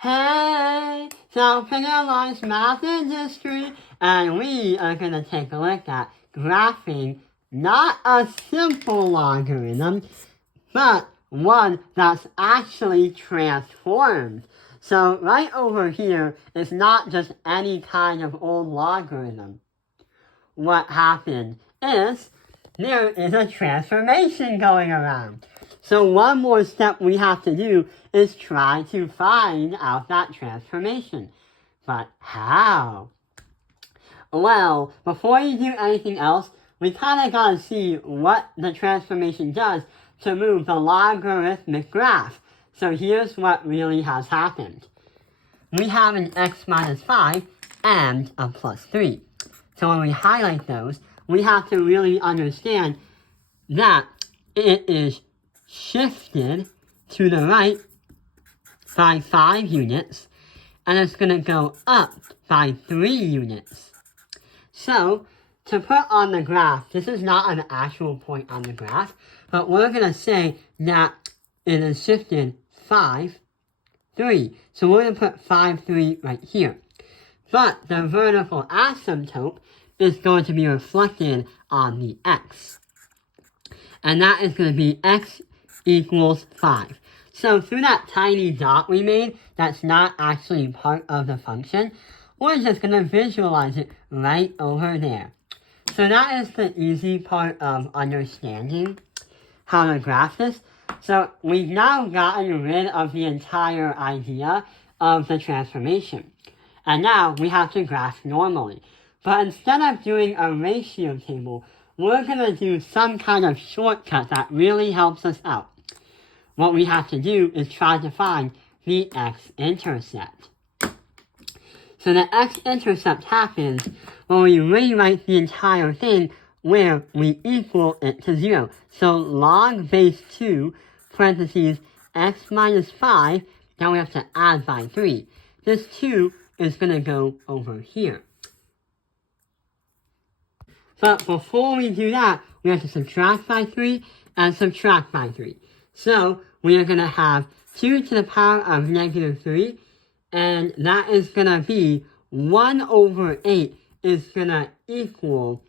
Hey, self-analyzed math industry, and we are going to take a look at graphing not a simple logarithm, but one that's actually transformed. So right over here is not just any kind of old logarithm. What happened is there is a transformation going around. So one more step we have to do is try to find out that transformation. But how? Well, before you do anything else, we kind of got to see what the transformation does to move the logarithmic graph. So here's what really has happened. We have an x minus 5 and a plus 3. So when we highlight those, we have to really understand that it is shifted to the right by 5 units, and it's going to go up by 3 units. So, to put on the graph, this is not an actual point on the graph, but we're going to say that it is shifted 5, 3. So we're going to put 5, 3 right here. But the vertical asymptote is going to be reflected on the x. And that is going to be x equals 5. So through that tiny dot we made, that's not actually part of the function, we're just going to visualize it right over there. So that is the easy part of understanding how to graph this. So we've now gotten rid of the entire idea of the transformation. And now we have to graph normally. But instead of doing a ratio table, we're going to do some kind of shortcut that really helps us out. What we have to do is try to find the x-intercept. So the x-intercept happens when we rewrite the entire thing where we equal it to 0. So log base 2, parentheses, x minus 5, now we have to add by 3. This 2 is going to go over here. But before we do that, we have to subtract by 3 and subtract by 3. So we are going to have 2 to the power of negative 3, and that is going to be 1 over 8 is going to equal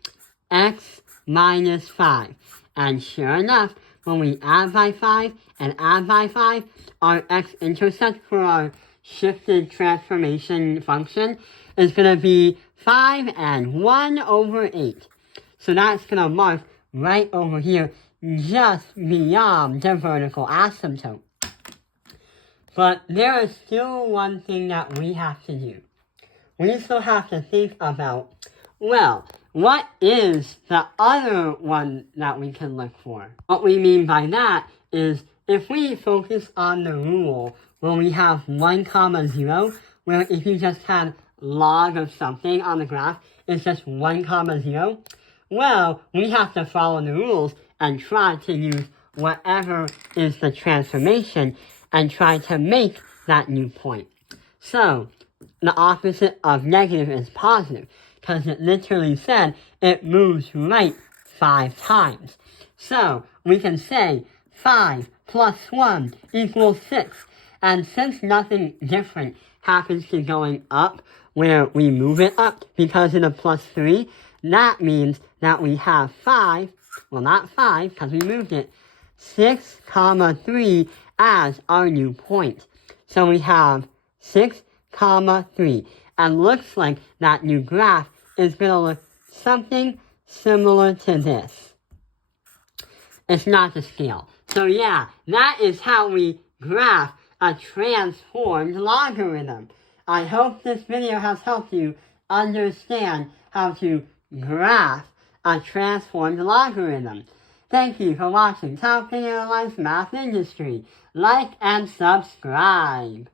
x minus 5. And sure enough, when we add by 5 and add by 5, our x-intercept for our shifted transformation function is going to be 5 and 1 over 8. So that's going to mark right over here, just beyond the vertical asymptote. But there is still one thing that we have to do. We still have to think about, well, what is the other one that we can look for? What we mean by that is if we focus on the rule where we have 1, 0, where if you just had log of something on the graph, it's just 1, 0, well, we have to follow the rules and try to use whatever is the transformation and try to make that new point. So, the opposite of negative is positive, because it literally said it moves right 5 times. So, we can say 5 plus 1 equals 6. And since nothing different happens to going up where we move it up because of the plus 3, that means that we have 5, well not 5 because we moved it, 6, 3 as our new point. So we have 6, 3. And looks like that new graph is going to look something similar to this. It's not the scale. So yeah, that is how we graph a transformed logarithm. I hope this video has helped you understand how to graph a transformed logarithm. Thank you for watching Top Analyzed Math Industry. Like and subscribe.